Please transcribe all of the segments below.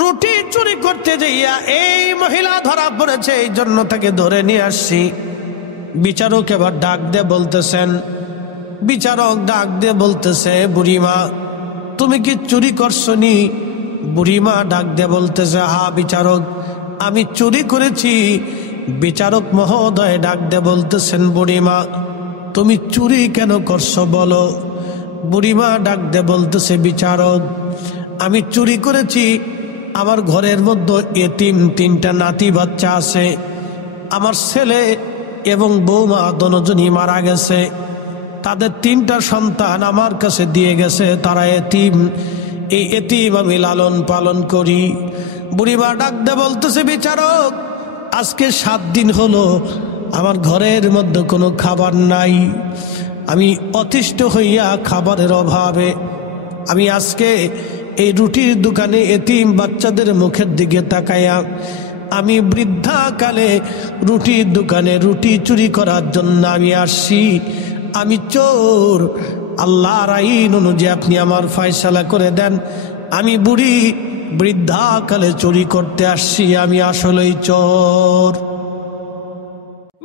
রুটি চুরি করতে যাইয়া এই মহিলা ধরা পড়েছে, এই জন্য তাকে ধরে নিয়ে আসছি। বিচারক এবার ডাক দিয়ে বলতেছেন, বিচারক ডাক দিয়ে বলতেছে, বুড়িমা তুমি কি চুরি করছনি? বুড়িমা ডাক দিয়ে বলতেছে, হ্যাঁ বিচারক আমি চুরি করেছি। বিচারক মহোদয় ডাক দিয়ে বলতেছেন, বুড়িমা তুমি চুরি কেন করছো বলো? বুড়িমা ডাক দিয়ে বলতেছে, বিচারক আমি চুরি করেছি, আমার ঘরের মধ্যে এতিম 3টা নাতি বাচ্চা আছে, আমার ছেলে এবং বৌমা দুজনই মারা গেছে, তাদের 3টা সন্তান আমার কাছে দিয়ে গেছে, তারা এতিম, এই এতিম আমি লালন পালন করি। বুড়িমা ডাক দিয়ে বলতেছে, বিচারক আজকে 7 দিন হলো আমার ঘরের মধ্যে কোনো খাবার নাই, আমি অতিষ্ঠ হইয়া খাবারের অভাবে আমি আজকে এই রুটির দোকানে এতিম বাচ্চাদের মুখের দিকে তাকাইয়া আমি বৃদ্ধাকালে রুটির দোকানে রুটি চুরি করার জন্য আমি আসছি, আমি চোর। আল্লাহর আইন অনুযায়ী আপনি আমার ফয়সালা করে দেন, আমি বুড়ি বৃদ্ধাকালে চুরি করতে আসছি, আমি আসলেই চোর।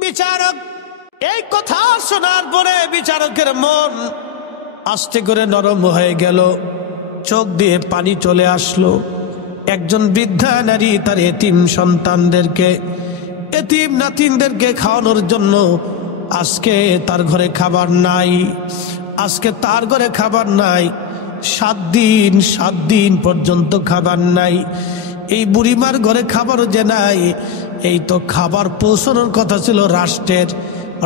বিচারক এই কথা শোনার পরে বিচারকের মন আস্তে করে নরম হয়ে গেল, চোখ দিয়ে পানি চলে আসলো। একজন বৃদ্ধা নারী তার এতিম সন্তানদেরকে, এতিম নাতিনদেরকে খাওয়ানোর জন্য আজকে তার ঘরে খাবার নাই, আজকে তার ঘরে খাবার নাই, 7 দিন পর্যন্ত খাবার নাই। এই বুড়িমার ঘরে খাবারও যে নাই, এই তো খাবার পৌঁছানোর কথা ছিল রাষ্ট্রের,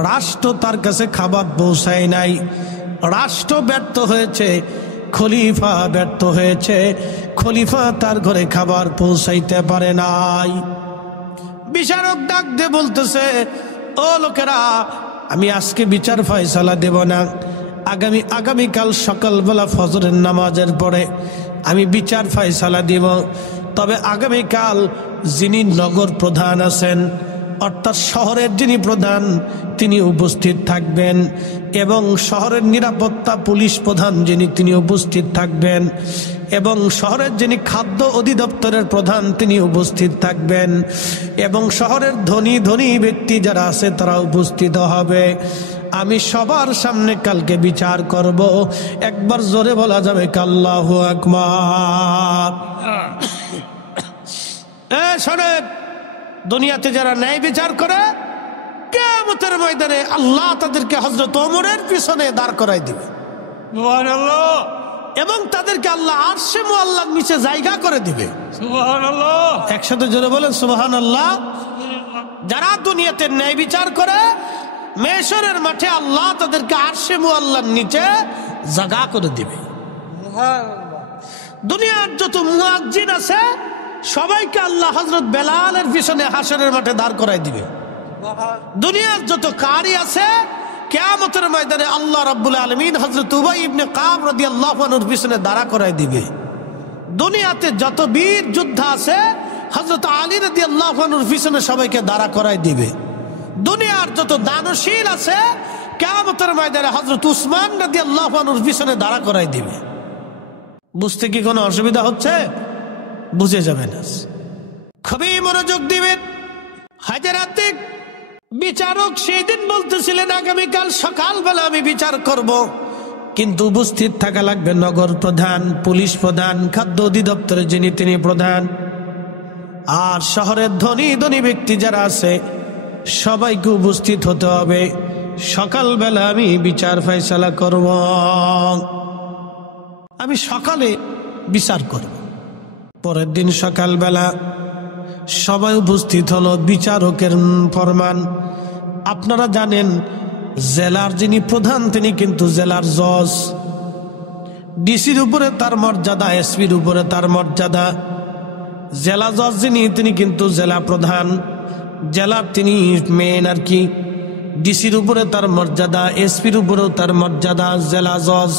রাষ্ট্র তার কাছে খাবার পৌঁছায় নাই, রাষ্ট্র ব্যর্থ হয়েছে, খলিফা ব্যর্থ হয়েছে, খলিফা তার ঘরে খাবার পৌঁছাইতে পারে নাই। বিচারক ডাক দিয়ে বলতেছে, ও লোকেরা আমি আজকে বিচার ফয়সালা দেব না, আগামীকাল সকালবেলা ফজরের নামাজের পরে আমি বিচার ফয়সালা দিব। তবে আগামীকাল যিনি নগর প্রধান আছেন, অর্থাৎ শহরের যিনি প্রধান, তিনি উপস্থিত থাকবেন, এবং শহরের নিরাপত্তা পুলিশ প্রধান যিনি, তিনি উপস্থিত থাকবেন, এবং শহরের যিনি খাদ্য অধিদপ্তরের প্রধান তিনি উপস্থিত থাকবেন, এবং শহরের ধনী ধনী ব্যক্তি যারা আছে তারা উপস্থিত হবে। আমি সবার সামনে কালকে বিচার করব। একবার জোরে বলা যাবে আল্লাহু আকবার। শোনেন, দুনিয়াতে যারা ন্যায় বিচার করে, কিয়ামতের ময়দানে আল্লাহ তাদেরকে হযরত ওমরের পিছনে দাঁড় করাই দিবে, সুবহানাল্লাহ, এবং তাদেরকে আল্লাহ আরশে মুআল্লার নিচে জায়গা করে দিবে, সুবহানাল্লাহ। একসাথে জোরে বলেন সুবহানাল্লাহ। যারা দুনিয়াতে ন্যায় বিচার করে, মেশরের মাঠে আল্লাহ তাদেরকে আরশে মুআল্লার নিচে জায়গা করে দিবে। দুনিয়ার যত মুয়াজ্জিন আছে সবাইকে আল্লাহ হযরত বেলালের পিছনে হাশরের মাঠে দাঁড় করাই দিবে। দুনিয়ার যত কারি আছে কিয়ামতের ময়দানে আল্লাহ রাব্বুল আলামিন হযরত উবাই ইবনে কাব রাদিয়াল্লাহু আনহুর পিছনে দাঁড়া করাই দিবে। দুনিয়াতে যত বীর যোদ্ধা আছে হযরত আলী রাদিয়াল্লাহু আনহুর পিছনে সবাইকে দাঁড়া করাই দিবে। দুনিয়ার যত দানশীল আছে কিয়ামতের ময়দানে হযরত উসমান রাদিয়াল্লাহু আনহুর পিছনে দাঁড়া করাই দিবে। বুঝতে কি কোনো অসুবিধা হচ্ছে? বুঝে যাবেন, খুবই মনোযোগ দিবেন। হাজরাতে বিচারক সেই দিন বলতেছিলেন আগামীকাল সকালবেলা আমি বিচার করব, কিন্তু উপস্থিত থাকা লাগবে নগর প্রধান, পুলিশ প্রধান, খাদ্য অধিদপ্তরের যিনি তিনি প্রধান, আর শহরের ধনী ধনী ব্যক্তি যারা আছে সবাইকে উপস্থিত হতে হবে। সকালবেলা আমি বিচার ফয়সালা করব, আমি সকালে বিচার করব। পরের দিন সকালবেলা সবাই উপস্থিত হলো। বিচারকের ফরমান, আপনারা জানেন জেলার যিনি প্রধান তিনি কিন্তু জেলার জজ, ডিসির উপরে তার মর্যাদা, এসপির উপরে তার মর্যাদা। জেলা জজ যিনি তিনি কিন্তু জেলা প্রধান, জেলার তিনি মেন আর কি। ডিসির উপরে তার মর্যাদা, এসপির উপরেও তার মর্যাদা, জেলা জজ।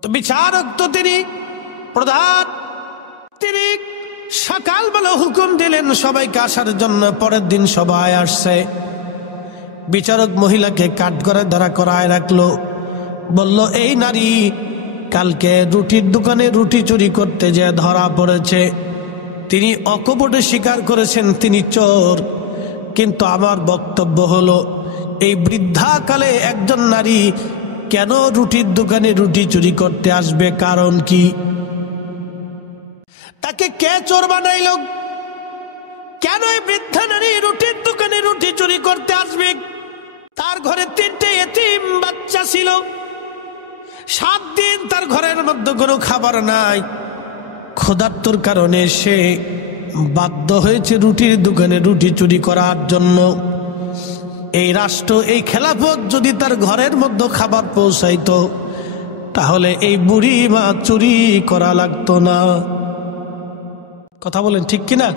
তো বিচারক তো তিনি প্রধান, তিনি সকালবেলা হুকুম দিলেন সবাইকে আসার জন্য। পরের দিন সবাই আসছে। বিচারক মহিলাকে কাঠগড়ায় দাঁড়া করায় রাখলো, বলল, এই নারী কালকে রুটির দোকানে রুটি চুরি করতে যে ধরা পড়েছে, তিনি অকপটে স্বীকার করেছেন তিনি চোর। কিন্তু আমার বক্তব্য হলো, এই বৃদ্ধাকালে একজন নারী কেন রুটির দোকানে রুটি চুরি করতে আসবে? কারণ কি? তাকে কে চোর বানাইল? কেন এই বৃদ্ধা নারী রুটির দোকানে রুটি চুরি করতে আসবে? তার ঘরে 3টে এতিম বাচ্চা ছিল। 7 দিন তার ঘরের মধ্যে কোনো খাবার নাই। ক্ষুধার্তর কারণে সে বাধ্য হয়েছে রুটির দোকানে রুটি চুরি করার জন্য। এই রাষ্ট্র, এই খেলাফত যদি তার ঘরের মধ্যে খাবার পৌঁছাইতো, তাহলে এই বুড়ি মা চুরি করা লাগতো না। কথা বলেন ঠিক কিনা?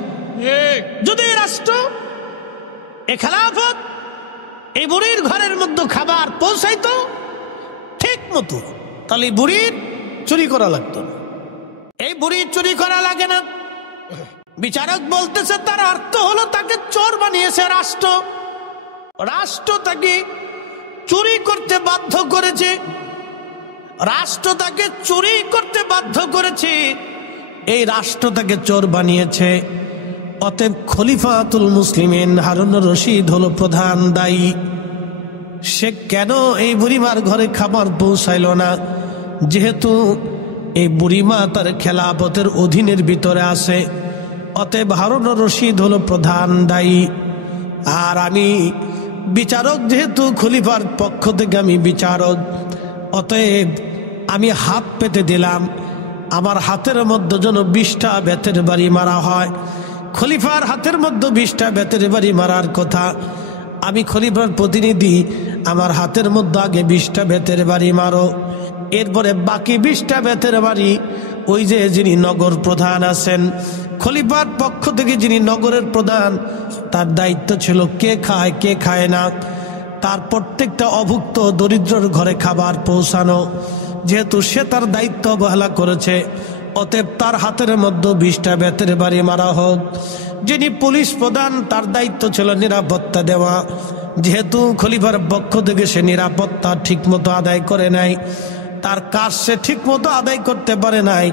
যদি এই রাষ্ট্র, এই খেলাফত এই বুড়ির ঘরের মধ্যে খাবার পৌঁছাইতো ঠিক মতো, তাহলে বুড়ির চুরি করা লাগতো না। এই বুড়ির চুরি করা লাগে না। বিচারক বলতেছে তার অর্থ হলো তাকে চোর বানিয়েছে রাষ্ট্র। রাষ্ট্র তাকে চুরি করতে বাধ্য করেছে। রাষ্ট্র তাকে চুরি করতে বাধ্য করেছে। এই রাষ্ট্র তাকে চোর বানিয়েছে। অতএব খলিফাতুল মুসলিমিন হারুন রশিদ হলো প্রধান দায়ী। সে কেন এই বুড়িমার ঘরে খাবার পৌঁছাইল না? যেহেতু এই বুড়িমা তার খেলাফতের অধীনের ভিতরে আছে, অতএব হারুন রশিদ হলো প্রধান দায়ী। আর আমি বিচারক, যেহেতু খলিফার পক্ষ থেকে আমি বিচারক, অতএব আমি হাত পেতে দিলাম আমার হাতের মধ্যে যেন 20টা বেতের বাড়ি মারা হয়। খলিফার হাতের মধ্যে 20টা বেতের বাড়ি মারার কথা। আমি খলিফার প্রতিনিধি, আমার হাতের মধ্যে আগে 20টা বেতের বাড়ি মারো, এরপরে বাকি 20টা বেতের বাড়ি ওই যে যিনি নগর প্রধান আছেন, খলিফার পক্ষ থেকে যিনি নগরের প্রধান, তার দায়িত্ব ছিল কে খায় কে খায় না, তার প্রত্যেকটা অভুক্ত দরিদ্রর ঘরে খাবার পৌঁছানো। যেহেতু সে তার দায়িত্ব অবহেলা করেছে, অতএব তার হাতের মধ্যে 20টা বেতের বাড়ি মারা হোক। যিনি পুলিশ প্রধান, তার দায়িত্ব ছিল নিরাপত্তা দেওয়া। যেহেতু খলিফার পক্ষ থেকে সে নিরাপত্তা ঠিক মতো আদায় করে নাই, তার কাজ সে ঠিক মতো আদায় করতে পারে নাই,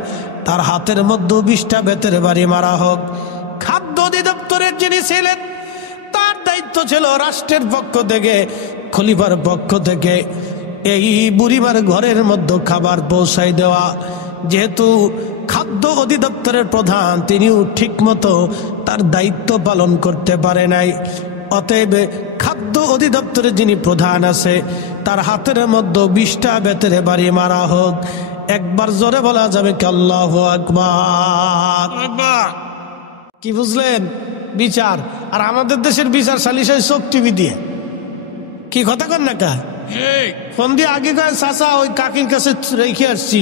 তার হাতের মধ্যে 20টা বেতের বাড়ি মারা হোক। খাদ্য অধিদপ্তরের যিনি ছিলেন, তার দায়িত্ব ছিল রাষ্ট্রের পক্ষ থেকে, খলিফার পক্ষ থেকে এই বুড়িমার ঘরের মধ্যে খাবার পৌঁছাই দেওয়া। যেহেতু খাদ্য অধিদপ্তরের প্রধান, তিনিও ঠিক মতো তার দায়িত্ব পালন করতে পারে নাই, অতএব খাদ্য অধিদপ্তরের যিনি প্রধান আছে, তার হাতের মধ্যে 20টা বেতের বাড়ি মারা হোক। একবার জোরে বলা যাবে কি আল্লাহু আকবার? কি বুঝলেন? বিচার। আর আমাদের দেশের বিচার সালিশ হয় চোখ টিভি দিয়ে। কি কথা কন না কা? ফোন দিয়ে আগে কয় চাচা ওই কাকির কাছে রেখে আসছি,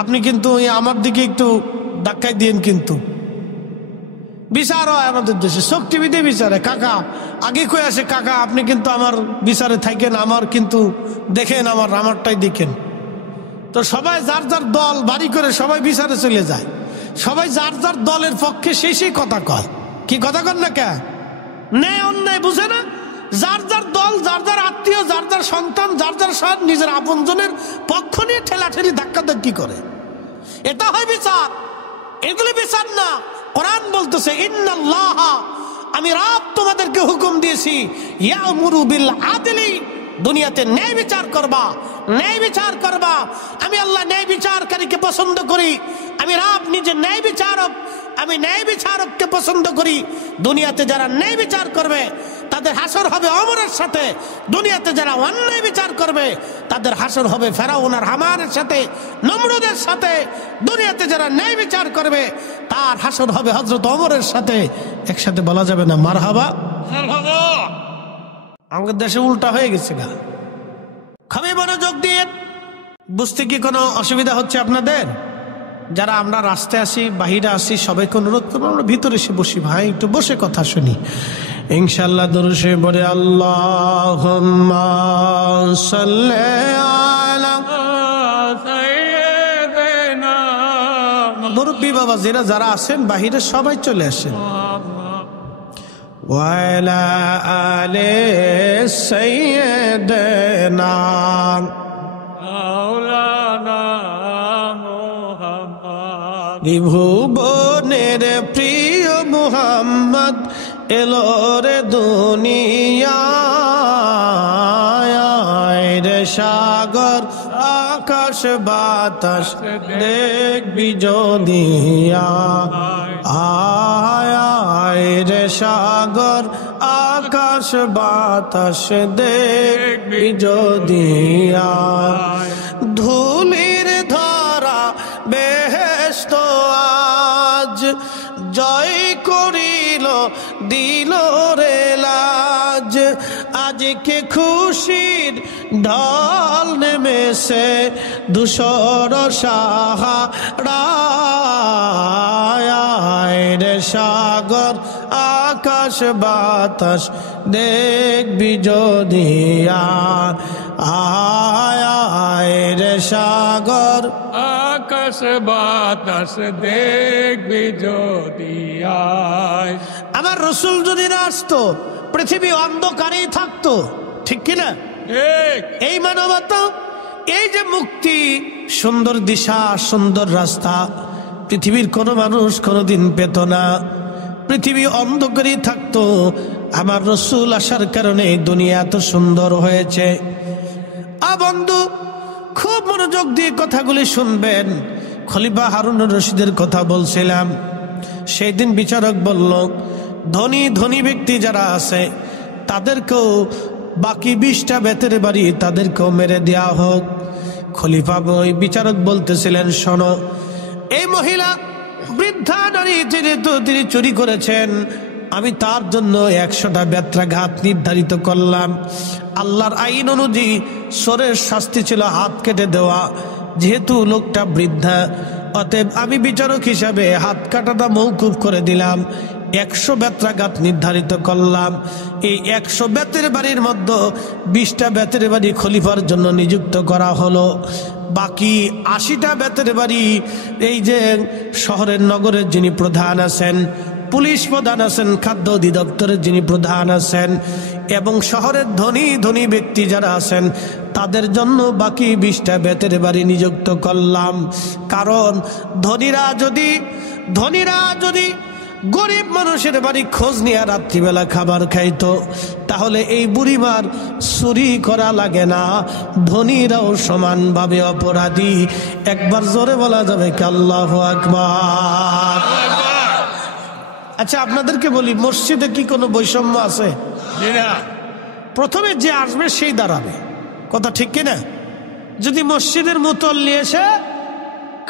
আপনি কিন্তু আমার দিকে একটু ধাক্কাই দিয়েন। কিন্তু বিচার হয় আমাদের দেশে চোখ টিভি দিয়ে বিচারে। কাকা আগে কয়ে আসে, কাকা আপনি কিন্তু আমার বিচারে থাকেন, আমার কিন্তু দেখেন, আমারটাই দেখেন। তো সবাই যার যার দল বাড়ি করে সবাই বিচারে চলে যায়। সবাই যার যার দলের পক্ষে সেই কথা কয়। কি কথা কন না কে? ন্যায় অন্যায় বুঝে না। যার যার দল, যার যার আত্মীয়, যার যার সন্তান, যার যার সব নিজের আপনজনের পক্ষ নিয়ে ঠেলাঠেলি ধাক্কাধাক্কি করে। এটা হয় বিচার। এগুলি বিচার না। কোরআন বলতেছে ইন্নাল্লাহ, আমি রব তোমাদেরকে হুকুম দিয়েছি, ইয়ামুরু বিল আদলি, দুনিয়াতে ন্যায় বিচার করবা, ন্যায় বিচার করবা। আমি আল্লাহ ন্যায় বিচারকারীকে পছন্দ করি। আমি রব নিজে ন্যায় বিচারক, আমি ন্যায় বিচারককে পছন্দ করি। দুনিয়াতে যারা ন্যায় বিচার করবে তাদের হাসর হবে ওমরের সাথে। দুনিয়াতে যারা অন্যায় বিচার করবে তাদের হাসর হবে ফেরাউন আর হামানের সাথে, নমরুদের সাথে। দুনিয়াতে যারা ন্যায় বিচার করবে তার হাসর হবে হযরত ওমরের সাথে। একসাথে বলা যাবে না মারহাবা? আমাদের দেশে উল্টা হয়ে গেছে গা। খুবই মনোযোগ দিয়ে বুঝতে কি কোনো অসুবিধা হচ্ছে আপনাদের? যারা আমরা রাস্তায় আসি, বাহিরে আসি, সবাইকে অনুরোধ করবো আমরা ভিতরে এসে বসি, ভাই একটু বসে কথা শুনি ইনশাআল্লাহ। দরুশে বলে আল্লাহুম্মা সাল্লি আলা সাইয়্যিদিনা। মুরব্বি বাবা যারা আছেন বাহিরে সবাই চলে আসেন। ওয়া আলা আলি সাইয়্যিদিনা মাওলানা ত্রিভুবনের প্রিয় মুহাম্মদ এলো রে দুনিয়ায় রে সাগর আকাশ বাতাস দেখবি যদি আয় রে সাগর আকাশ বাতাস দেখবি যদি ধুলির ধরা বেহেশত আজ জয় করিল দিল রে লাজ আজকে খুশির ঢল নেমেছে ধূসর সাহারায় রে সাগর আকাশ বাতাস দেখবি যদি আয় রে সাগর আকাশ বাতাস দেখবি যদি আয়। আমার রসুল যদি না আসতো পৃথিবী অন্ধকারেই থাকতো, ঠিক কিনা? এই মানবতা, এই যে মুক্তি, সুন্দর দিশা, সুন্দর রাস্তা, পৃথিবীর কোনো মানুষ কোনোদিন পেত না। পৃথিবী অন্ধকারেই থাকতো। আমার রসুল আসার কারণে দুনিয়া এত সুন্দর হয়েছে। বন্ধু, খুব মনোযোগ দিয়ে কথাগুলি শুনবেন। খলিফা হারুনুর রশিদের কথা বলছিলাম। সেই দিন বিচারক বলল, ধনী ধনী ব্যক্তি যারা আছে তাদেরকেও বাকি 20টা বেতের বাড়ি তাদেরকেও মেরে দেয়া হোক। খলিফা বিচারক বলতেছিলেন, শোনো, এই মহিলা বৃদ্ধা নারী তিনি চুরি করেছেন, আমি তার জন্য 100টা বেত্রাঘাত নির্ধারিত করলাম। আল্লাহর আইন অনুযায়ী চোরের শাস্তি ছিল হাত কেটে দেওয়া। যেহেতু লোকটা বৃদ্ধা, অতএব আমি বিচারক হিসাবে হাত কাটাটা মওকুফ করে দিলাম। 100 বেত্রাঘাত নির্ধারিত করলাম। এই 100 বেতের বাড়ির মধ্যে 20টা বেতের বাড়ি খলিফার জন্য নিযুক্ত করা হলো। বাকি 80টা বেতের বাড়ি এই যে শহরের নগরের যিনি প্রধান আছেন, পুলিশ প্রধান আছেন, খাদ্য অধিদপ্তরের যিনি প্রধান আছেন, এবং শহরের ধনী ধনী ব্যক্তি যারা আছেন তাদের জন্য বাকি 20টা বেতের বাড়ি নিযুক্ত করলাম। কারণ ধনীরা যদি গরিব মানুষের বাড়ি খোঁজ নিয়ে রাত্রিবেলা খাবার খাইতো, তাহলে এই বুড়িমার চুরি করা লাগে না। ধনীরাও সমানভাবে অপরাধী। একবার জোরে বলা যাবে কি আল্লাহু আকবার? আচ্ছা, আপনাদেরকে বলি, মসজিদে কি কোনো বৈষম্য আছে? প্রথমে যে আসবে সেই দাঁড়াবে, কথা ঠিক কিনা? যদি মসজিদের মুতল্লি এসে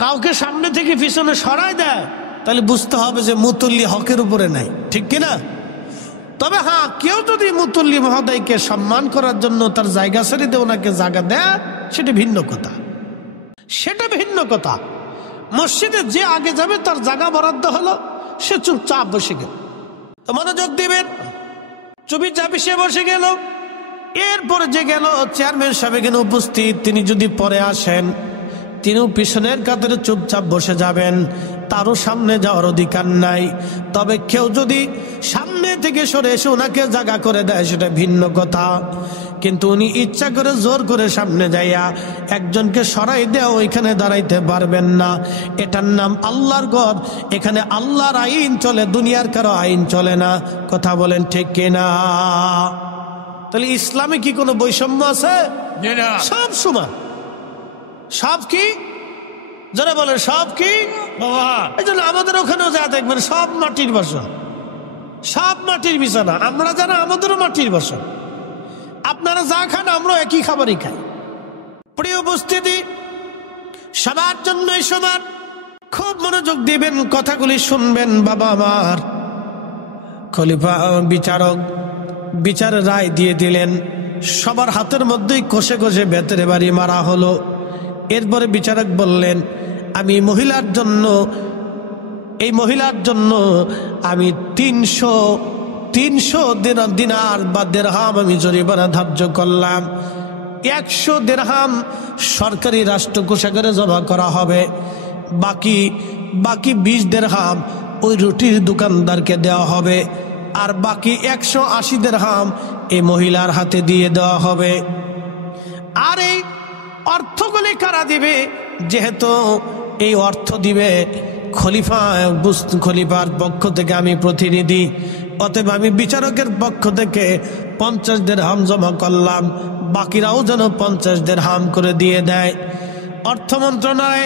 কাউকে সামনে থেকে পিছনে সরাই দেয়, তাহলে বুঝতে হবে যে মুতল্লি হকের উপরে নাই, ঠিক কিনা? তবে হ্যাঁ, কেউ যদি মুতল্লি মহোদয়কে সম্মান করার জন্য তার জায়গা ছেড়ে দিয়ে ওনাকে জায়গা দেয়, সেটা ভিন্ন কথা। মসজিদে যে আগে যাবে তার জায়গা বরাদ্দ হলো, সে চুপচাপ বসে গেল। তো মনোযোগ দিবেন, চুপচাপ সে বসে গেল। এরপরে যে গেল চেয়ারম্যান সাহেব এখানে উপস্থিত, তিনি যদি পরে আসেন, তিনিও পিছনের কাতারে চুপচাপ বসে যাবেন, তারও সামনে যাওয়ার অধিকার নাই। তবে কেউ যদি সামনে থেকে সরে এসে ওনাকে জায়গা করে দেয়, সেটা ভিন্ন কথা। কিন্তু উনি ইচ্ছা করে জোর করে সামনে যাইয়া একজনকে সরাই দেওয়া, ওইখানে দাঁড়াইতে পারবেন না। এটার নাম আল্লাহর ঘর, এখানে আল্লাহর আইন চলে, দুনিয়ার কারো আইন চলে না। কথা বলেন ঠিক কিনা? তাহলে ইসলামে কি কোনো বৈষম্য আছে? সব সমান। সব কি যারা বলে সব কি এই জন্য আমাদের ওখানেও যা দেখবেন সব মাটির বাসন, সব মাটির বিছানা। আমরা যারা, আমাদেরও মাটির বাসন। আপনারা যা খান আমরা একই খাবারই খাই। প্রিয় উপস্থিতি, সবার জন্যই সমান। খুব মনোযোগ দিবেন, কথাগুলি শুনবেন বাবা আমার। খলিফা বিচারের রায় দিয়ে দিলেন। সবার হাতের মধ্যেই কষে কষে বেতের বাড়ি মারা হলো। এরপরে বিচারক বললেন, আমি এই মহিলার জন্য আমি 300 দিনার বা দিরহাম আমি জরিমানা ধার্য করলাম। 100 দিরহাম সরকারি রাষ্ট্র কোষাগারে জমা করা হবে। বাকি 20 দিরহাম ওই রুটির দোকানদারকে দেওয়া হবে। আর বাকি 180 দিরহাম এই মহিলার হাতে দিয়ে দেওয়া হবে। আর এই অর্থগুলি কারা দিবে? যেহেতু এই অর্থ দিবে খলিফার পক্ষ থেকে আমি প্রতিনিধি, অতএব আমি বিচারকের পক্ষ থেকে 50 দিরহাম জমা করলাম, বাকিরাও যেন 50 দিরহাম করে দিয়ে দেয়। অর্থ মন্ত্রণালয়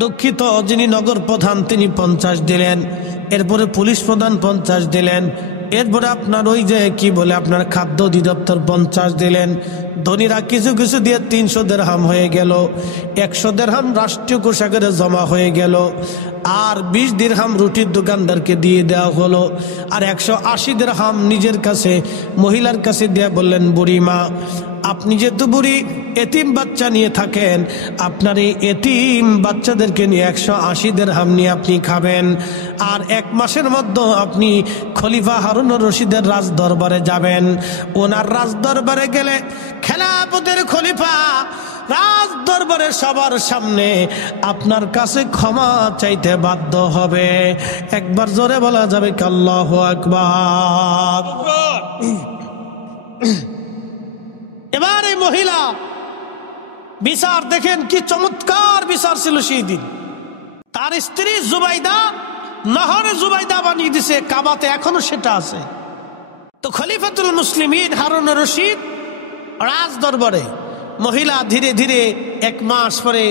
দুঃখিত, যিনি নগর প্রধান তিনি 50 দিলেন, এরপরে পুলিশ প্রধান 50 দিলেন, এরপরে আপনার ওই যে কি বলে আপনার খাদ্য অধিদপ্তর 50 দিলেন। ধনীরা কিছু কিছু দিয়ে 300 দিরহাম হয়ে গেল, 100 দিরহাম রাষ্ট্রীয় কোষাগারে জমা হয়ে গেল, আর 20 দিরহাম রুটির দোকানদারকে দিয়ে দেওয়া হলো, আর 180 দিরহাম নিজের কাছে মহিলার কাছে দিয়ে বললেন, বুড়িমা আপনি যেহেতু বুড়ি এতিম বাচ্চা নিয়ে থাকেন, আপনার এই এতিম বাচ্চাদেরকে নিয়ে 180 দিরহাম নিয়ে আপনি খাবেন, আর 1 মাসের মধ্যে আপনি খলিফা হারুন রশিদের রাজ দরবারে যাবেন। ওনার রাজ দরবারে গেলে খেলাফতের খলিফা রাজ দরবারে সবার সামনে আপনার কাছে ক্ষমা চাইতে বাধ্য হবে। একবার জোরে বলা যাবে কি আল্লাহু আকবার। এবার এই মহিলা বিচার দেখেন, কি চমৎকার বিচার ছিল সেই দিন। তার স্ত্রী জুবাইদা নহরে জুবাইদা বানিয়ে দিছে, কাবাতে এখনো সেটা আছে। তো খলিফাতুল মুসলিমিন হারুন রশিদ রাজ দরবারে, মহিলা ধীরে ধীরে 1 মাস পরে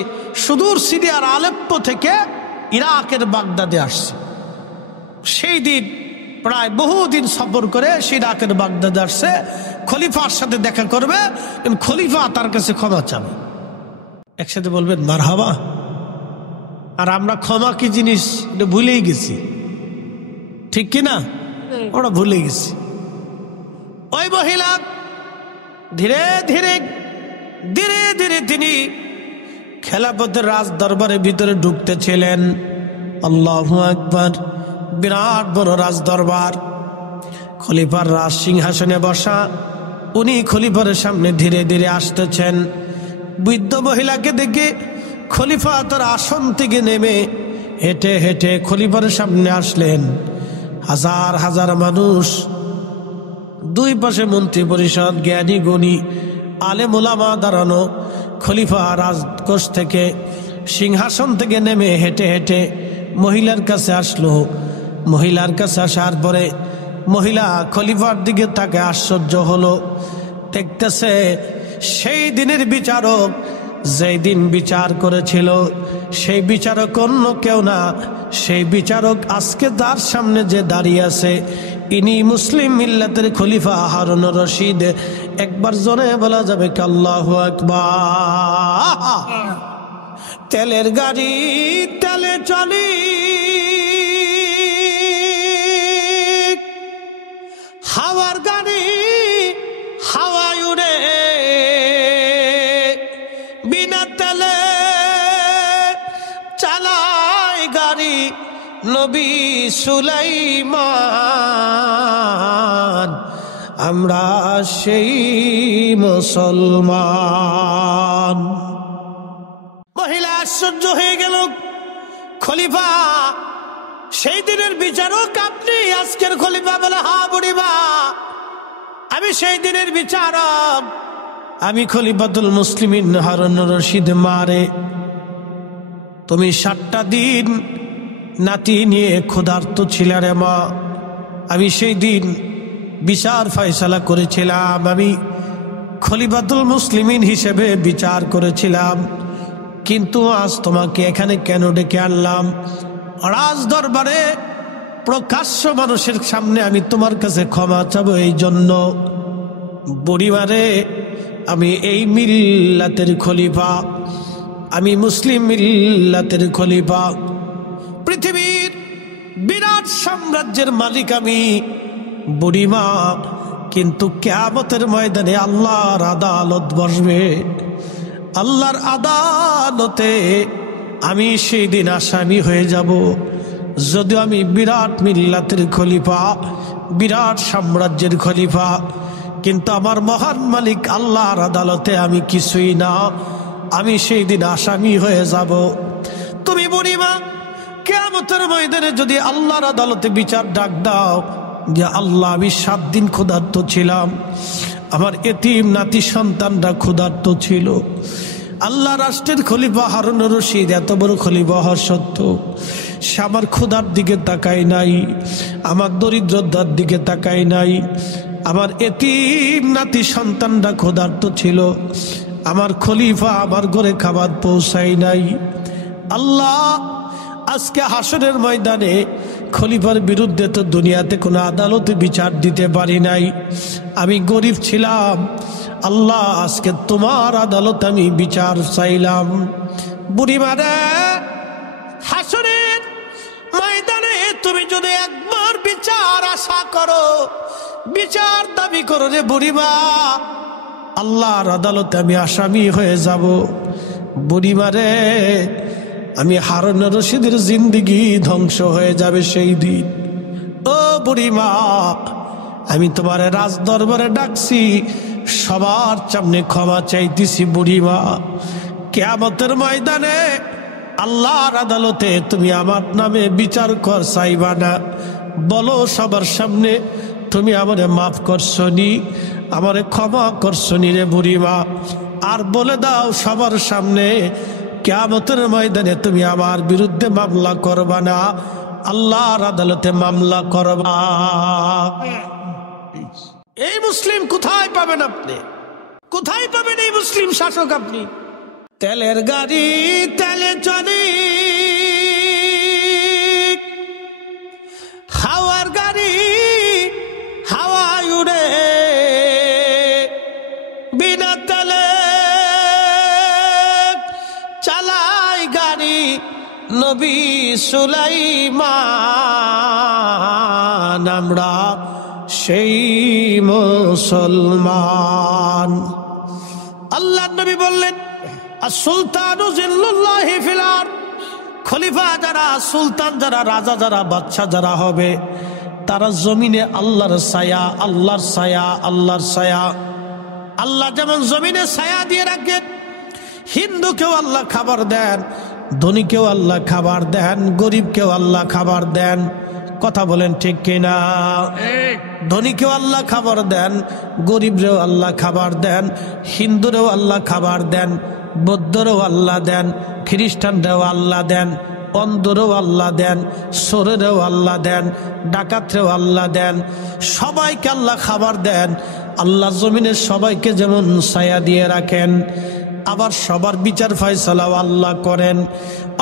সুদূর সিরিয়ার আলেপ্পো থেকে ইরাকের বাগদাদে আসছে। সেই দিন প্রায় বহুদিন সফর করে সে ইরাকের বাগদাদে আসছে, খলিফার সাথে দেখা করবে, খলিফা তার কাছে ক্ষমা চাবে। একসাথে বলবেন মারহাবা। আর আমরা ক্ষমা কি জিনিস এটা ভুলেই গেছি, ঠিক কিনা? ওরা ভুলে গেছি। ওই মহিলা ধীরে ধীরে ধীরে ধীরে তিনি খেলাফতের রাজ দরবারের ভিতরে ঢুকতেছিলেন। আল্লাহু আকবার। বিরাট বড় রাজ দরবার, খলিফার রাজ সিংহাসনে বসা, উনি খলিফার সামনে ধীরে ধীরে আসতেছেন। বৃদ্ধ মহিলাকে দেখে খলিফা তার আসন থেকে নেমে হেঁটে হেঁটে খলিফার সামনে আসলেন। হাজার হাজার মানুষ, দুই পাশে মন্ত্রী পরিষদ, জ্ঞানী গুণী আলেম ওলামা দাঁড়ানো। খলিফা রাজকোষ থেকে সিংহাসন থেকে নেমে হেঁটে হেঁটে মহিলার কাছে আসলো। মহিলার কাছে আসার পরে মহিলা খলিফার দিকে তাকে আশ্চর্য হলো। দেখতেছে সেই দিনের বিচারক, যেই দিন বিচার করেছিল সেই বিচারক অন্য কেউ না, সেই বিচারক আজকে তার সামনে যে দাঁড়িয়ে আছে ইনি মুসলিম মিল্লাতের খলিফা হারুন রশিদ। একবার জোরে বলা যাবে কি আল্লাহু আকবার। তেলের গাড়ি তেলে চলি, হাওয়ার গাড়ি হাওয়ায় উড়ে, বিনা তেলে চালায় গাড়ি নবী সুলাইমান। আমরা সেই মুসলমান। মহিলা আশ্চর্য হয়ে গেল। খলিফা সেই দিনের বিচারক আপনি? আজকের খলিফা বলে হ্যাঁ বুড়িমা, আমি সেই দিনের বিচারক, আমি খলিফাতুল মুসলিমিন হারুন রশিদ। মারে তুমি 7টা দিন নাতি নিয়ে ক্ষুধার্ত ছিলে রে মা। আমি সেই দিন বিচার ফয়সালা করেছিলাম, আমি খলিফাতুল মুসলিমিন হিসেবে বিচার করেছিলাম, কিন্তু আজ তোমাকে এখানে কেন ডেকে আনলাম? রাজ দরবারে প্রকাশ্য মানুষের সামনে আমি তোমার কাছে ক্ষমা চাবো এই জন্য। বুড়িমারে আমি এই মিল্লাতের খলিফা, আমি মুসলিম মিল্লাতের খলিফা, পৃথিবীর বিরাট সাম্রাজ্যের মালিক আমি বুড়িমা। কিন্তু কিয়ামতের ময়দানে আল্লাহর আদালত বসবে, আল্লাহর আদালতে আমি সেই দিন আসামি হয়ে যাব। যদিও আমি বিরাট মিল্লাতের খলিফা, বিরাট সাম্রাজ্যের খলিফা, কিন্তু আমার মহান মালিক আল্লাহর আদালতে আমি কিছুই না, আমি সেই দিন আসামি হয়ে যাব। তুমি বুড়িমা কিয়ামতের ময়দানে যদি আল্লাহর আদালতে বিচার ডাক দাও যে আল্লাহ আমি 7 দিন ক্ষুধার্ত ছিলাম, আমার এতিম নাতি সন্তানরা ক্ষুধার্ত ছিল, আল্লাহ রাষ্ট্রের খলিফা হারুন রশিদ এত বড় খলিফা হওয়া সত্ত্বেও সে আমার ক্ষুধার দিকে তাকায় নাই, আমার দরিদ্রতার দিকে তাকায় নাই, আমার এতিম নাতি সন্তানরা ক্ষুধার্ত ছিল, আমার খলিফা আমার ঘরে খাবার পৌঁছায় নাই। আল্লাহ, আজকে হাসরের ময়দানে খলিফার বিরুদ্ধে তো দুনিয়াতে কোনো আদালতে বিচার দিতে পারি নাই, আমি গরিব ছিলাম। আল্লাহ, আজকে তোমার আদালতে আমি বিচার চাইলাম। বুড়িমারে, হাসরের ময়দানে তুমি যদি একবার বিচার আশা করো, বিচার দাবি করো রে বুড়িমা, আল্লাহর আদালতে আমি আসামি হয়ে যাব। বুড়িমারে, আমি হারুন রশিদের জিন্দেগি ধ্বংস হয়ে যাবে সেই দিন। ও বুড়িমা, আমি তোমার রাজ দরবারে ডাকছি, সবার সামনে ক্ষমা চাইতেছি। বুড়িমা, কিয়ামতের ময়দানে আল্লাহর আদালতে তুমি আমার নামে বিচার কর চাইবা না? বলো সবার সামনে, তুমি আমারে মাফ করছনি, আমারে ক্ষমা করছনি রে বুড়িমা? আর বলে দাও সবার সামনে, কিয়ামতের ময়দানে তুমি আমার বিরুদ্ধে মামলা করবা না, আল্লাহর আদালতে মামলা করবা। এই মুসলিম কোথায় পাবেন আপনি? কোথায় পাবেন এই মুসলিম শাসক আপনি? তেলের গাড়ি তেলে চলে, হাওয়ার গাড়ি হাওয়ায় উড়ে, বিনা তেলে চালায় গাড়ি নবী সুলাইমান। আমরা সেই মুসলমান। আল্লাহ নবী বললেন, সুলতানু জিল্লুল্লাহি ফিল আরদ, খলিফা যারা, সুলতান যারা, রাজা যারা, বাদশা যারা হবে, তারা জমিনে আল্লাহর ছায়া, আল্লাহর ছায়া, আল্লাহর ছায়া। আল্লাহ যেমন জমিনে ছায়া দিয়ে রাখেন, হিন্দুকেও আল্লাহ খাবার দেন, ধনীকেও আল্লাহ খাবার দেন, গরিবকেও আল্লাহ খাবার দেন। কথা বলেন ঠিক কিনা? ধনীকেও আল্লাহ খাবার দেন, গরিবরেও আল্লাহ খাবার দেন, হিন্দুরেও আল্লাহ খাবার দেন, বৌদ্ধরেও আল্লাহ দেন, খ্রিস্টানরাও আল্লাহ দেন, অন্ধরেও আল্লাহ দেন, সোরেরও আল্লাহ দেন, ডাকাতরেও আল্লাহ দেন, সবাইকে আল্লাহ খাবার দেন। আল্লাহ জমিনের সবাইকে যেমন ছায়া দিয়ে রাখেন, আবার সবার বিচার ফয়সালাও আল্লাহ করেন।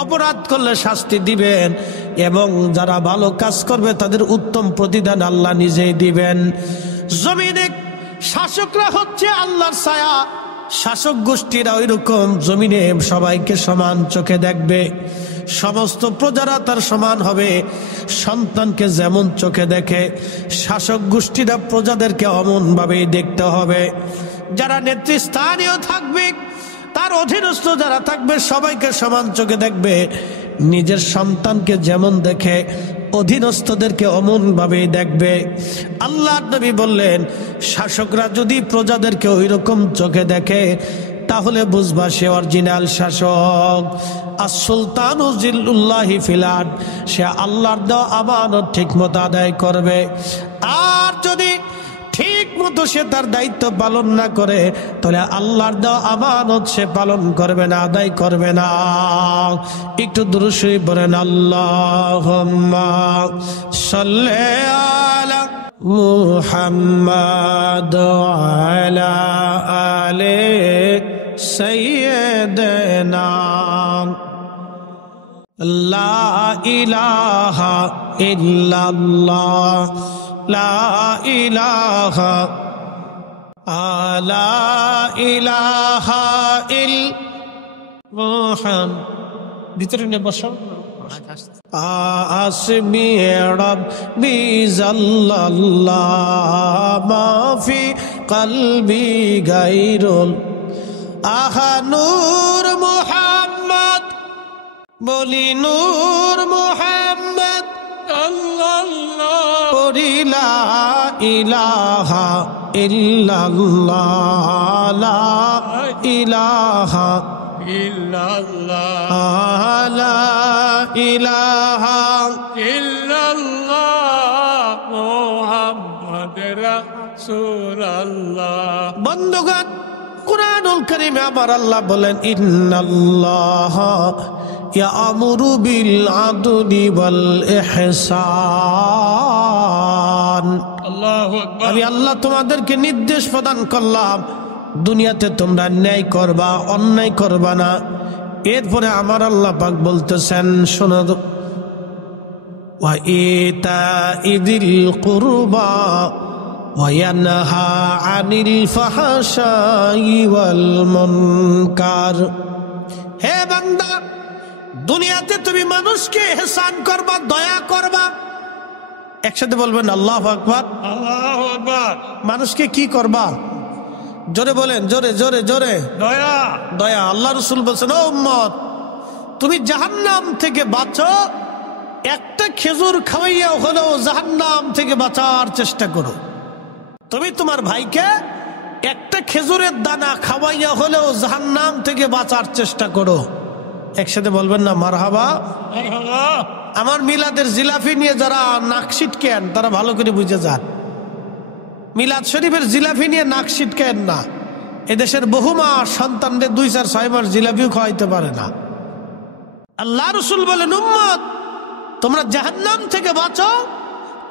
অপরাধ করলে শাস্তি দিবেন, এবং যারা ভালো কাজ করবে তাদের উত্তম প্রতিদান আল্লাহ নিজেই দিবেন। জমিনে শাসকরা হচ্ছে আল্লাহর ছায়া, শাসক গোষ্ঠীরা ওই রকম জমিনে সবাইকে সমান চোখে দেখবে। সমস্ত প্রজারা তার সমান হবে। সন্তানকে যেমন চোখে দেখে, শাসক গোষ্ঠীরা প্রজাদেরকে অমন ভাবেই দেখতে হবে। যারা নেতৃস্থানীয় থাকবে, তার অধীনস্থ যারা থাকবে, সবাইকে সমান চোখে দেখবে। নিজের সন্তানকে যেমন দেখে, অধীনস্থদেরকে অমন ভাবেই দেখবে। আল্লাহ নবী বললেন, শাসকরা যদি প্রজাদেরকে ওই রকম চোখে দেখে, তাহলে বুঝবা সে অরিজিনাল শাসক। আর সুলতানু জিল্লুল্লাহি ফিল আরদ, সে আল্লাহর দেওয়া আমানত ঠিক মতো আদায় করবে। আর যদি ঠিক মতো সে তার দায়িত্ব পালন না করে, তাহলে আল্লাহর দেওয়া আমানত সে পালন করবে না, আদায় করবে না। একটু দুরূদ শরীফ পড়েন, আল্লাহুম্মা সাল্লি আলা মুহাম্মাদ আলা আলি সাইয়্যিদিনা। লা ইলাহা ইল্লাল্লাহ, লা ইলাহা লা ইলাহা ইল্লাল্লাহ। ভিতরে নিয়ে বসো। আসমি রব্বি জাল্লাল্লাহ মাফি কলবি গায়রুল আহা নূর মুহাম্মদ, বলি নূর মুহাম্মদ লা ইলাহা ইল্লাল্লাহ, লা ইলাহা ইল্লাল্লাহ, লা ইলাহা ইল্লাল্লাহ মুহাম্মাদুর রাসূলুল্লাহ। বন্ধুগণ, কুরআনুল কারীমে আমার আল্লাহ বলেন, ইন্নাল্লাহ ইয়ামুরু বিল আদলি ওয়াল ইহসান। আল্লাহু আকবার। আমি আল্লাহ তোমাদেরকে নির্দেশ প্রদান করলাম, দুনিয়াতে তোমরা ন্যায় করবা, অন্যায় করবা না। এরপরে আমার আল্লাহ পাক বলতেছেন, শোনো, ওয়া ইতাইযিল কুরবা ওয়া ইয়ানহা আনিল ফাহশাই ওয়াল মুনকার। হে বান্দা, দুনিয়াতে তুমি মানুষকে ইহসান করবা, দয়া করবা। একসাথে বলবেন আল্লাহু আকবার। আল্লাহু আকবার। মানুষকে কি করবা? জোরে বলেন, জোরে জোরে জোরে। দয়া। দয়া। আল্লাহ রাসূল বলেছেন, ও উম্মত, তুমি জাহান্নাম থেকে বাঁচো, একটা খেজুর খাওয়াইয়া হলেও জাহান্নাম থেকে বাঁচার চেষ্টা করো। তুমি তোমার ভাইকে একটা খেজুরের দানা খাওয়াইয়া হলেও জাহান্নাম থেকে বাঁচার চেষ্টা করো। একসাথে বলবেন না মারহাবা। মারহাবা। আমার মিলাদের জিলাপি নিয়ে যারা নাক ছিটকেন তারা ভালো করে বুঝে যান, মিলাদ শরীফের জিলাপি নিয়ে নাক ছিটকেন না। এদেশের বহু মা সন্তানদের 2-4-6 মাস জিলাপিও খাওয়াইতে পারে না। আল্লাহ রাসূল বলেন, উম্মত, তোমরা জাহান্নাম থেকে বাঁচো,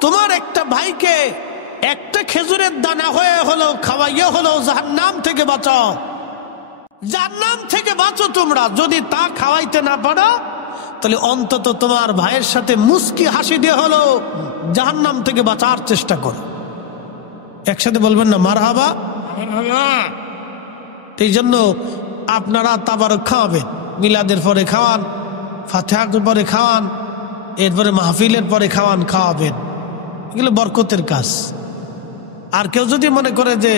তোমার একটা ভাইকে একটা খেজুরের দানা হয়ে হলো খাওয়াইয়া হলো জাহান্নাম থেকে বাঁচাও। জাহান্নাম থেকে বাঁচো তোমরা। যদি তা খাওয়াইতে না পারো, তাহলে অন্তত তোমার ভাইয়ের সাথে মুস্কি হাসি দিয়ে হলো জাহান্নাম থেকে বাঁচার চেষ্টা করো। একসাথে বলবেন না মারহাবা। মারহাবা। এই জন্য আপনারা তাবারক খাওয়াবেন, মিলাদের পরে খাওয়ান, ফাতিহার পরে খাওয়ান, এরপরে মাহফিলের পরে খাওয়াবেন। এগুলো বরকতের কাজ। আর কেউ যদি মনে করে যে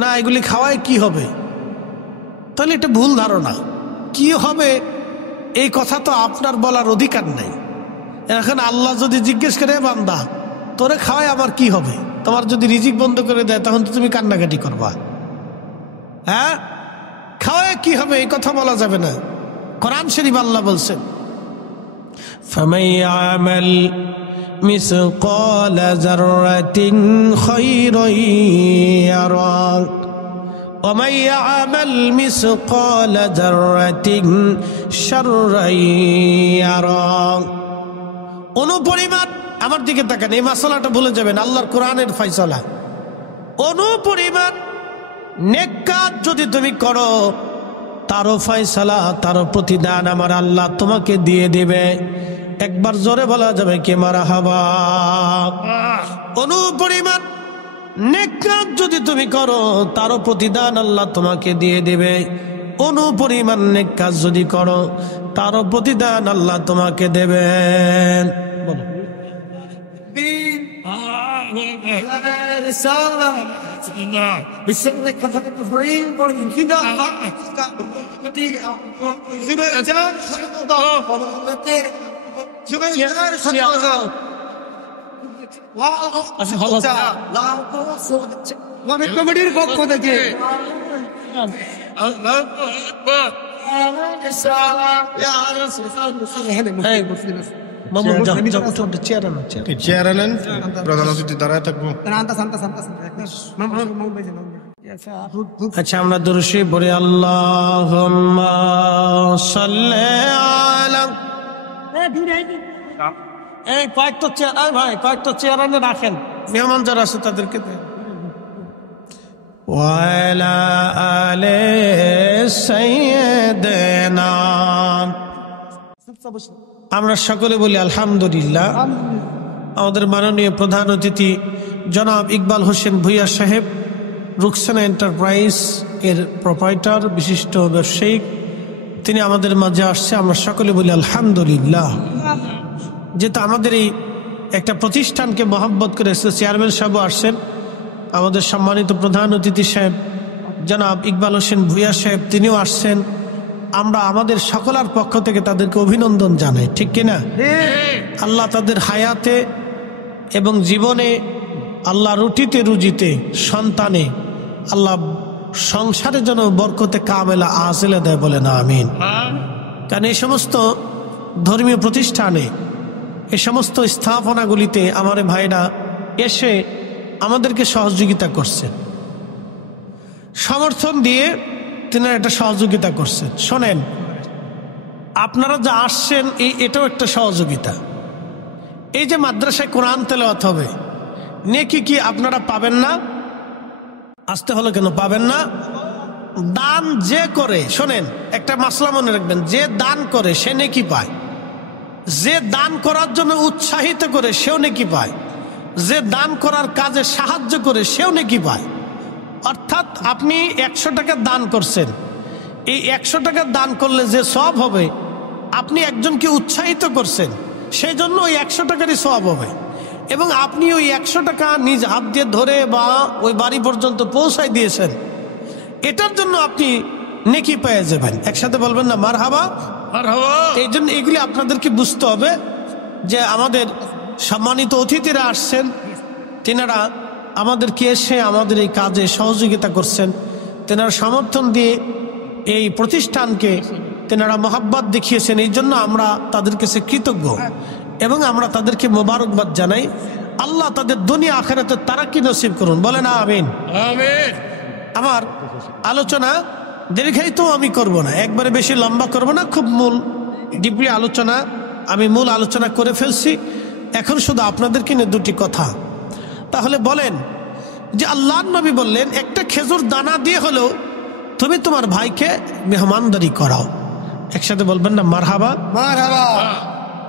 না এগুলি খাওয়ায় কি হবে, তাহলে এটা ভুল ধারণা। কি হবে এই কথা তো আপনার বলার অধিকার নাই। এখন আল্লাহ যদি জিজ্ঞেস করে, বান্দা তোরে খাওয়ায় আমার কি হবে, তোমার যদি রিজিক বন্ধ করে দেয় তখন তো তুমি কান্নাকাটি করবা। হ্যাঁ, খাওয়ায় কি হবে এই কথা বলা যাবে না। কোরআন শরীফ আল্লাহ বলছেন, ফামান ইয়ামাল মিসকাল যাররাতিন খায়রান ইয়ারা ওয়া মান ইয়ামাল মিসকাল যাররাতিন শাররান ইয়ারা। অনুপরিমাণ, আমার দিকে তাকান, এই মাসালাটা ভুলে যাবেন, আল্লাহর কোরআনের ফয়সালা। অনুপরিমাণ নেক কাজ যদি তুমি করো, তারও ফয়সালা, তারও প্রতিদান আমার আল্লাহ তোমাকে দিয়ে দিবে। একবার জোরে বলা যাবে কি মারহাবা। অনুপরিমাণ নেক কাজ যদি তুমি করো, তারও প্রতিদান আল্লাহ তোমাকে দিয়ে দিবে। অনুপরিমাণ নেক কাজ যদি করো, তারও প্রতিদান আল্লাহ তোমাকে দেবেন। বলো। কমিটির পক্ষ থেকে চেয়ার আনেন, প্রধান অতিথি দাঁড়ায় থাকবো। আচ্ছা, আমরা দুরূদ শরীফ পড়ি। আল্লাহুম্মা সাল্লি আলা। এই কয়েকটা চেয়ার, ভাই কয়েকটা চেয়ার আনে রাখেন, মেহমান যারা আছে তাদেরকে দেন। ওয়া আলা আলি সাইয়্যিদিনা। আমরা সকলে বলি আলহামদুলিল্লাহ। আমাদের মাননীয় প্রধান অতিথি জনাব ইকবাল হোসেন ভূঁইয়া সাহেব, রুকসানা এন্টারপ্রাইজ এর প্রোপাইটার, বিশিষ্ট ব্যবসায়িক, তিনি আমাদের মাঝে আসছে। আমরা সকলে বলি আলহামদুলিল্লাহ। যেহেতু আমাদের এই একটা প্রতিষ্ঠানকে মহব্বত করে চেয়ারম্যান সাহেব আসছেন, আমাদের সম্মানিত প্রধান অতিথি সাহেব জনাব ইকবাল হোসেন ভূঁইয়া সাহেব তিনিও আসছেন। আমরা আমাদের সকলের পক্ষ থেকে তাদেরকে অভিনন্দন জানাই, ঠিক কিনা? আল্লাহ তাদের হায়াতে এবং জীবনে, আল্লাহ রুটিতে রুজিতে, সন্তানে, আল্লাহ সংসারের জন্য বরকতে কামেলা আসিলে দেয়, বলে না আমিন। কারণ এই সমস্ত ধর্মীয় প্রতিষ্ঠানে, এই সমস্ত স্থাপনাগুলিতে আমার ভাইরা এসে আমাদেরকে সহযোগিতা করছেন, সমর্থন দিয়ে তিনি একটা সহযোগিতা করছেন। শোনেন, আপনারা যা আসছেন এটাও একটা সহযোগিতা। এই যে মাদ্রাসায় কোরআন তেলাওয়াত হবে, নেকি কি আপনারা পাবেন না? আসতে হলো কেন পাবেন না? দান যে করে, শোনেন একটা মাসলা মনে রাখবেন, যে দান করে সে নেকি পায়, যে দান করার জন্য উৎসাহিত করে সেও নেকি পায়, যে দান করার কাজে সাহায্য করে সেও নেকি পায়। অর্থাৎ আপনি 100 টাকা দান করছেন, এই 100 টাকা দান করলে যে সওয়াব হবে, আপনি একজনকে উৎসাহিত করছেন, সেই জন্য ওই 100 টাকারই সওয়াব হবে। এবং আপনি ওই 100 টাকা নিজ হাত দিয়ে ধরে বা ওই বাড়ি পর্যন্ত পৌঁছায় দিয়েছেন, এটার জন্য আপনি নেকি পেয়ে যাবেন। একসাথে বলবেন না মারহাবা? মারহাবা। এই জন্য এগুলি আপনাদেরকে বুঝতে হবে যে আমাদের সম্মানিত অতিথিরা আসছেন, তেনারা আমাদেরকে এসে আমাদের এই কাজে সহযোগিতা করছেন, তেনারা সমর্থন দিয়ে এই প্রতিষ্ঠানকে তেনারা মোহাব্বত দেখিয়েছেন। এই জন্য আমরা তাদের কাছে কৃতজ্ঞ এবং আমরা তাদেরকে মোবারকবাদ জানাই। আল্লাহ তাদের দুনিয়া আখিরাতে তারাক্কি নসিব করুন, বলেন আমিন। আমিন। আমার আলোচনা দীর্ঘায়িত আমি করব না, একবারে বেশি লম্বা করব না, খুব মূল ডিপলি আলোচনা, আমি মূল আলোচনা করে ফেলছি। এখন শুধু আপনাদেরকে নিয়ে দুটি কথা। তাহলে বলেন যে আল্লাহর নবী বললেন একটা খেজুর দানা দিয়ে হলেও তুমি তোমার ভাইকে মেহমানদারি করাও। একসাথে বলবেন না মারহাবা? মারহাবা।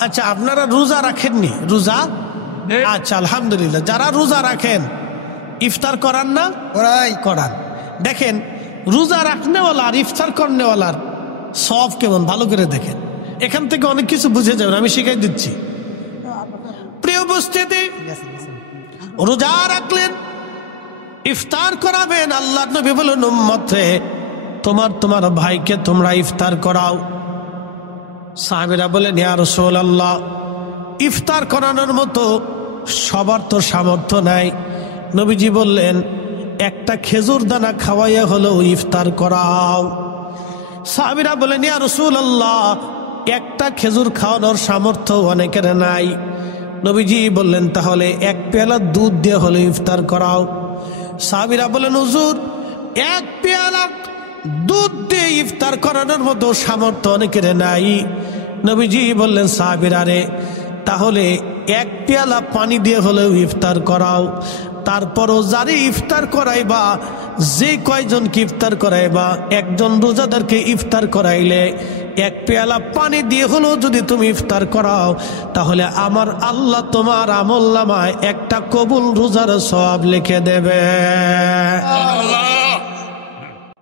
আচ্ছা, আপনারা রোজা রাখেননি? রোজা, আচ্ছা আলহামদুলিল্লাহ। যারা রোজা রাখেন ইফতার করান না? করান। দেখেন রোজা রাখনেওয়ালা আর ইফতার করনেওয়ালার সওয়াব কেমন, ভালো করে দেখেন। এখান থেকে অনেক কিছু বুঝে যাবেন, আমি শিখাই দিচ্ছি। প্রিয় উপস্থিতি, রোজা রাখলেন, ইফতার করাবেন। আল্লাহ নবী বলেন উম্মতে তোমার ভাইকে তোমরা ইফতার করাও। সাহাবীরা বলেন ইয়া রাসূলুল্লাহ, ইফতার করানোর মতো সবার তো সামর্থ্য নাই। নবীজি বললেন একটা খেজুর দানা খাওয়াইয়া হলেও ইফতার করাও। সাহাবীরা বলেন ইয়া রাসূলুল্লাহ, একটা খেজুর খাওয়ানোর সামর্থ্য অনেকের নাই। নবীজি বললেন তাহলে 1 পেয়ালা দুধ দিয়ে হলে ইফতার করাও। সাহাবীরা বলেন হুজুর 1 পেয়ালা দুধ দিয়ে ইফতার করানোর মতো সামর্থ্য অনেকের নাই। নবীজি বললেন সাহাবীরা রে, তাহলে 1 পেয়ালা পানি দিয়ে হলেও ইফতার করাও। তারপরও যারে ইফতার করাইবা, যে কয়জনকে ইফতার করাইবা, একজন রোজাদারকে ইফতার করাইলে 1 পেয়ালা পানি দিয়ে হলেও যদি তুমি ইফতার করাও, তাহলে আমার আল্লাহ তোমার আমলনামায় একটা কবুল রোজার সওয়াব লিখে দেবে।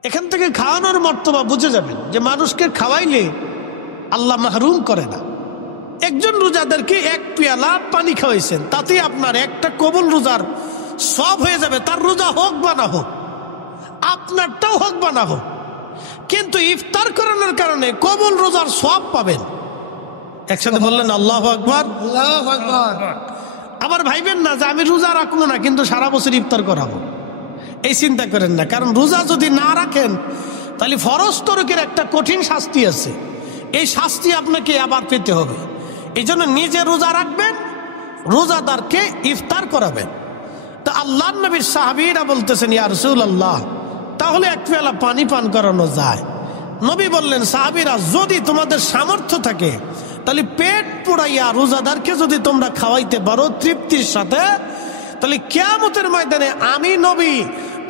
এখান থেকে খাওয়ানোর মর্তবা বুঝে যাবেন যে মানুষকে খাওয়াইলে আল্লাহ মাহরুম করে না। একজন রোজাদারকে 1 পেয়ালা পানি খাওয়াইছেন, তাতে আপনার একটা কবুল রোজার সওয়াব হয়ে যাবে। তার রোজা হোক বা না হোক, আপনারটাও হোক বা না হোক, কিন্তু ইফতার করানোর কারণে কবুল রোজার সওয়াব পাবেন। একসাথে বললেন আল্লাহু আকবার। আল্লাহু আকবার। আবার ভাইবেন না যে আমি রোজা রাখবো না কিন্তু সারা বছর ইফতার করাবো, এই চিন্তা করেন না। কারণ রোজা যদি না রাখেন তাহলে ফরজ তরকের একটা কঠিন শাস্তি আছে, এই শাস্তি আপনাকে আবার পেতে হবে। এই জন্য নিজে রোজা রাখবেন, রোজাদারকে ইফতার করাবেন। তা আল্লাহর নবীর সাহাবীরা বলতেছেন ইয়া রাসূলুল্লাহ, তাহলে 1 পেয়ালা পানি পান করানো যায়? নবী বললেন সাহাবীরা, যদি তোমাদের সামর্থ্য থাকে তাহলে পেট পুড়াইয়া রোজাদারকে যদি তোমরা খাওয়াইতে পারো তৃপ্তির সাথে, তাহলে কিয়ামতের ময়দানে আমি নবী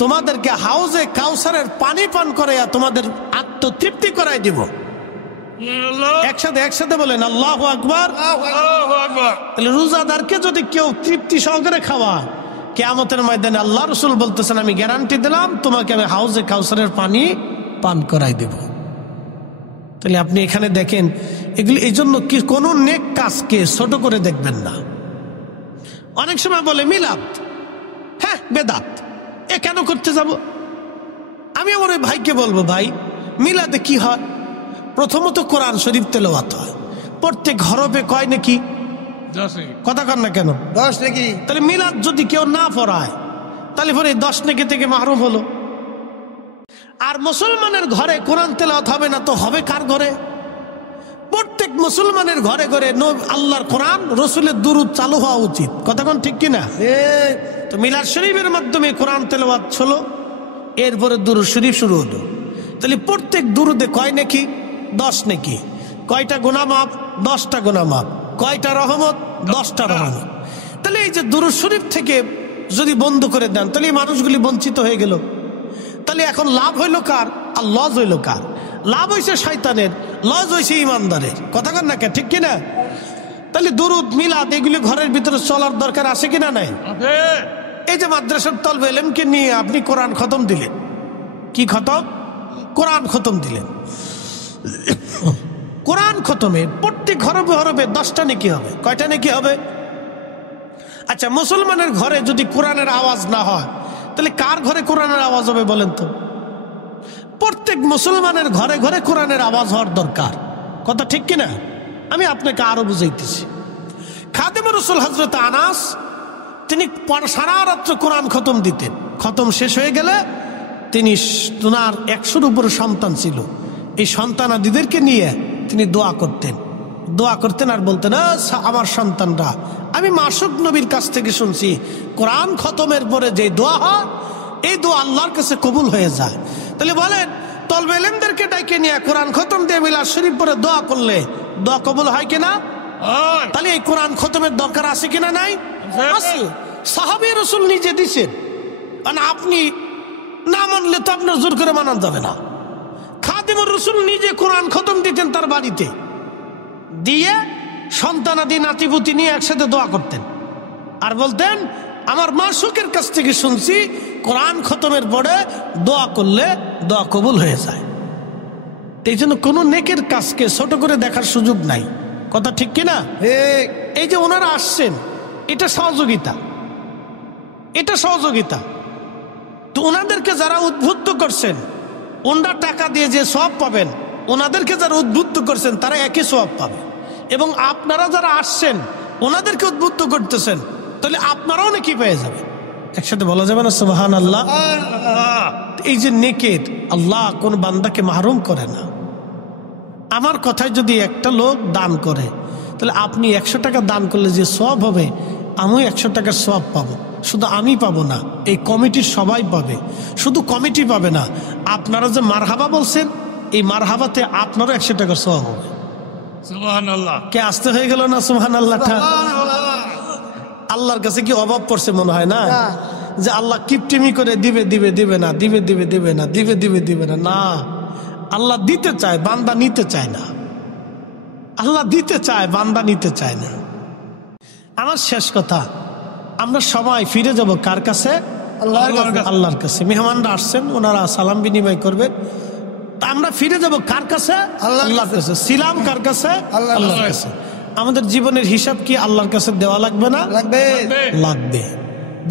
তোমাদেরকে হাউজে কাউসারের পানি পান করাইয়া তোমাদের আত্মতৃপ্তি করাই দিব। একসাথে বলেন আল্লাহু আকবার। আল্লাহু আকবার। তাহলে রোজাদারকে যদি কেউ তৃপ্তি সহকারে খাওয়া, কিয়ামতের ময়দানে আল্লাহ রাসূল বলতেছেন আমি গ্যারান্টি দিলাম তোমাকে আমি হাউজে কাউসারের পানি পান করাই দেব। তাহলে আপনি এখানে দেখেন এগুলি, এই জন্য কি কোনো নেক কাজকে ছোট করে দেখবেন না। অনেক সময় বলে মিলাদ, হ্যাঁ বেদাত, এ কেন করতে যাব? আমি আমার ওই ভাইকে বলবো ভাই মিলাদে কি হয়? প্রথমত কোরআন শরীফ তেলাওয়াত হয়, প্রত্যেক হরফে কয় নাকি? কথা কন না কেন? 10 নাকি। তাহলে মিলাদ যদি কেউ না পড়ায় তাহলে পরে 10 নেকি থেকে মাহরুম হলো। আর মুসলমানের ঘরে কোরআন তেলাওয়াত হবে না তো হবে কার ঘরে? প্রত্যেক মুসলমানের ঘরে ঘরে আল্লাহর কোরআন রসুলের দুরূদ চালু হওয়া উচিত। কথা কোন ঠিক কিনা? তো মিলাদ শরীফের মাধ্যমে কোরআন তেলাওয়াত হলো, এরপরে দুরূদ শরীফ শুরু হলো। তাহলে প্রত্যেক দুরুদে কয় নাকি? 10 নাকি। কয়টা গুনাহ মাফ? 10টা গুনাহ মাফ। কয়টা রহমত? 10টা রহমত। তাহলে এই যে দুরূদ শরীফ থেকে যদি বন্ধ করে দেন, তাহলে এই মানুষগুলি বঞ্চিত হয়ে গেল। তাহলে এখন লাভ হইল কার আর লস হইল কার? লাভ হয়েছে শয়তানের, লস হয়েছে ইমানদারের। কথা কন না কে, ঠিক কিনা? তাহলে দুরুদ মিলাদ এগুলি ঘরের ভিতরে চলার দরকার আছে কিনা নাই? আছে। এই যে মাদ্রাসার তলবে এলেমকে নিয়ে আপনি কোরআন খতম দিলেন। কি খতম? কোরআন খতম দিলেন। কোরআন খতমে প্রত্যেক হরফে হরফে 10টা নেকি হবে। কয়টা নেকি হবে? আচ্ছা, মুসলমানের ঘরে যদি কোরআনের আওয়াজ না হয়, তাহলে কার ঘরে কোরআনের আওয়াজ হবে বলেন তো? প্রত্যেক মুসলমানের ঘরে ঘরে কোরআনের আওয়াজ হওয়ার দরকার। কথা ঠিক কিনা? আমি আপনাকে আরো বুঝাইতেছি। খাদেমুর রাসূল হযরত আনাস, তিনি সারা রাত্র কোরআন খতম দিতেন। খতম শেষ হয়ে গেলে তিনি, ওনার 100-র উপরে সন্তান ছিল, এই সন্তানাদিদেরকে নিয়ে তিনি দোয়া করতেন। দোয়া করতেন আর বলতেন, আমার সন্তানরা, আমি মাসুক নবীর কাছ থেকে শুনছি কোরআন খতমের পরে যে দোয়া হয়, এই দোয়া আল্লাহর কাছে কবুল হয়ে যায়। তাহলে বলেন, তলবে ইলমদেরকে ডাইকে নিয়ে কোরআন খতম দিয়ে মিলাদ শরীফ পরে দোয়া করলে দোয়া কবুল হয় কিনা? তাহলে এই কোরআন খতমের দরকার আছে কিনা নাই? আছে। সাহাবী রাসূল নিজে দিছেন, আর আপনি না মানলে তো আপনার জোর করে মানা যাবে না। খাদেমুর রাসূল নিজে কোরআন খতম দিতেন তার বাড়িতে, দিয়ে সন্তানাদি নাতিপুতি নিয়ে একসাথে দোয়া করতেন আর বলতেন, আমার মাসুকের কাছ থেকে শুনছি কোরআন খতমের পরে দোয়া করলে দোয়া কবুল হয়ে যায়। এই জন্য কোনো নেকের কাজকে ছোট করে দেখার সুযোগ নাই। কথা ঠিক কিনা? এই যে ওনারা আসছেন, এটা সহযোগিতা, এটা সহযোগিতা। তো ওনাদেরকে যারা উদ্বুদ্ধ করছেন, ওনারা টাকা দিয়ে যে সওয়াব পাবেন, ওনাদেরকে যারা উদ্বুদ্ধ করছেন তারা একই সওয়াব পাবে। এবং আপনারা যারা আসছেন ওনাদেরকে উদ্বুদ্ধ করতেছেন, তাহলে আপনারাও নাকি পেয়ে যাবেন। একসাথে বলা যাবে না সুবহানাল্লাহ? এই যে নেকের, আল্লাহ কোন বান্দাকে মাহরুম করে না। আমার কথায় যদি একটা লোক দান করে, তাহলে আপনি 100 টাকা দান করলে যে সওয়াব হবে, আমিও 100 টাকার সওয়াব পাবো। শুধু আমি পাবো না, এই কমিটির সবাই পাবে। শুধু কমিটি পাবে না, আপনারা যে মারহাবা বলছেন, এই মারহাবাতে আপনারও 100 টাকার সওয়াব হবে। সুবহানাল্লাহ। কে আসতে হয়ে গেল না সুবহানাল্লাহটা? আল্লাহর কাছে কি অভাব পড়ছে মনে হয় না? যে আল্লাহ কিপটিমি করে দিবে দিবে দিবে না, দিবে দিবে দিবে না, দিবে দিবে দিবে না। না, আল্লাহ দিতে চায়, বান্দা নিতে চায় না। আল্লাহ দিতে চায়, বান্দা নিতে চায় না। আমার শেষ কথা, আমরা সবাই ফিরে যাব কার কাছে? আল্লাহর কাছে। মেহমানরা আসছেন, ওনারা সালাম বিনিময় করবেন। তা আমরা ফিরে যাব কার কাছে? আল্লাহর কাছে। ছিলাম কার কাছে? আল্লাহর কাছে। আমাদের জীবনের হিসাব কি আল্লাহর কাছে দেওয়া লাগবে না? লাগবে,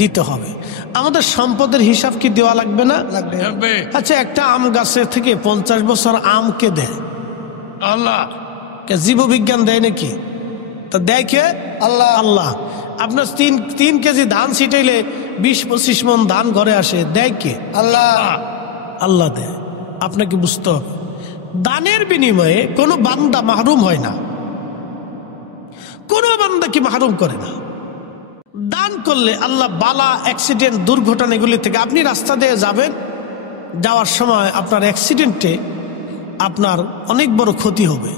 দিতে হবে। আমাদের সম্পদের হিসাব কি দেওয়া লাগবে না? লাগবে। আচ্ছা, একটা আম গাছের থেকে 50 বছর আম কে দেয়? আল্লাহ। জীববিজ্ঞান দেয় নাকি? তা দেয় কে? আল্লাহ। আল্লাহ। আপনার 3 কেজি ধান ছিটাইলে 20-25 মণ ধান ঘরে আসে, দেয় কে? আল্লাহ। আল্লাহ দেয়। আপনাকে বুঝতে হবে, দানের বিনিময়ে কোনো বান্দা মাহরুম হয় না, কোনো বান্দা কি মাহরুম করে না। দান করলে আল্লাহ বালা, অ্যাক্সিডেন্ট, দুর্ঘটনা এগুলি থেকে, আপনি রাস্তা দিয়ে যাবেন, যাওয়ার সময় আপনার অ্যাক্সিডেন্টে আপনার অনেক বড় ক্ষতি হবে,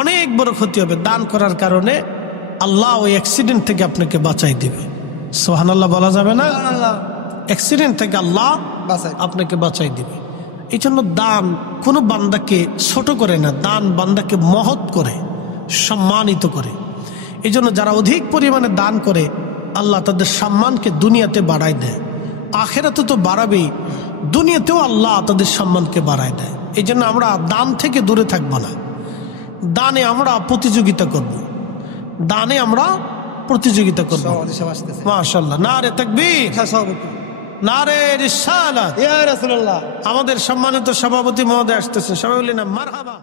অনেক বড় ক্ষতি হবে। দান করার কারণে আল্লাহ ওই অ্যাক্সিডেন্ট থেকে আপনাকে বাঁচাই দিবে। সুবহানাল্লাহ বলা যাবে না? অ্যাক্সিডেন্ট থেকে আল্লাহ আপনাকে বাঁচাই দিবে। এই জন্য দান কোনো বান্দাকে ছোট করে না, দান বান্দাকে মহৎ করে, সম্মানিত করে। এই জন্য যারা অধিক পরিমাণে দান করে, আল্লাহ তাদের সম্মানকে দুনিয়াতে বাড়ায় দেয়, আখেরাতে তো বাড়াবেই, দুনিয়াতেও আল্লাহ তাদের সম্মানকে বাড়ায় দেয়। এই জন্য আমরা দান থেকে দূরে থাকবো না, দানে আমরা প্রতিযোগিতা করব, দানে আমরা প্রতিযোগিতা করব। মাশাআল্লাহ, নারে তাকবীর, নারে রিসালাত। আমাদের সম্মানিত সভাপতি মহোদয় আসতেছে, সবাই বলি না মারহাবা।